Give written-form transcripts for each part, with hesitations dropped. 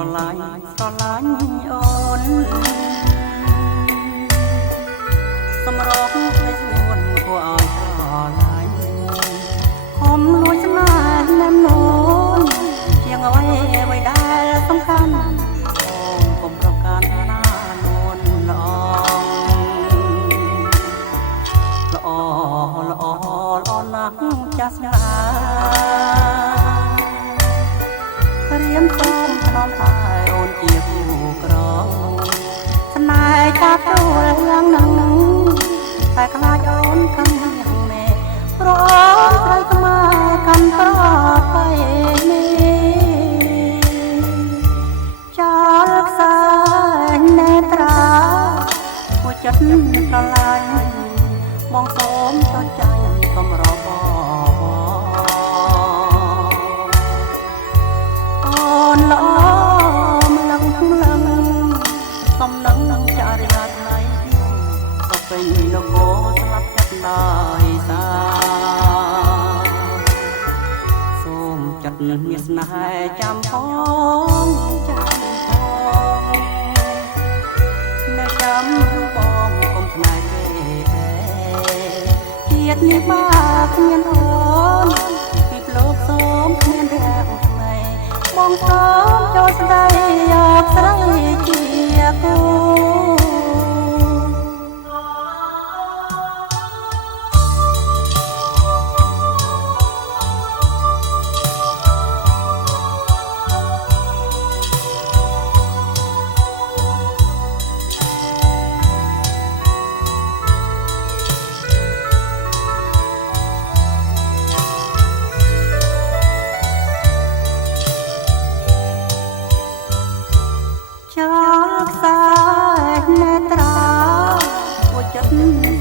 ស្រឡាញ់អូនសម្រងផ្លេចស្មួនគួរឲ្យស្រឡាញ់ខំលួចស្នេហ៍ណាំនូនជាងអ្វីដែលសំខាន់អូនកុំប្រកាន់ណានួនល្អណាស់ចាស់ណារៀមសូមថ្នមថែអូនជាគូក្រងស្នេហ៍ចាប់ចូលយ៉ាងនឹងតែខ្លាចអូនខឹងយ៉ាងមេព្រោះអូនត្រូវក្បែរកាន់ប្រពៃនេះចោលខ្សែនេត្រាមួយចិត្តស្រឡាញ់បងសូមចុចចាញ់កំរបងអូនល្អម្លឹងសំនឹងចារិយាថ្លៃក៏ពេញនគរស្លាប់ចិត្តដោយសារសូមចិត្តមានស្នេហ៍ចាំផងនៅចាំបងកុំស្នេហ៍ទេជាតិនេះបាគ្មានអូនពីលោកសូមគ្មានរាក់ថ្មីបងសូមចូលស្ដីយកស្រីជាគូ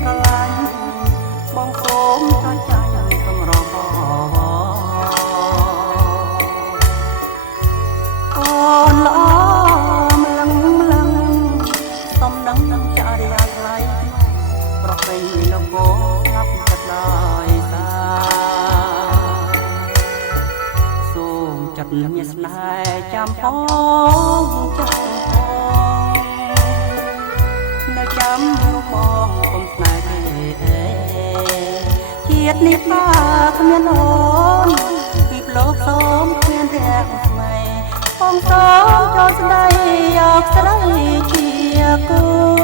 ស្រឡាញ់បងសូមចុចចាញ់កំរបងអូនល្អម្លឹងសំនឹងចារិយាថ្លៃប្រពៃនគរស្លាប់ចិត្តដោយសារសូមចិត្តមានស្នេហ៍ចាំផងនៅចាំបងកុំស្នេហ៍ទេជាតិនេះបាគ្មានអូនពីលោកសូមគ្មានរាក់ថ្មីបងសូមចូលស្ដីយកស្រីជាគូ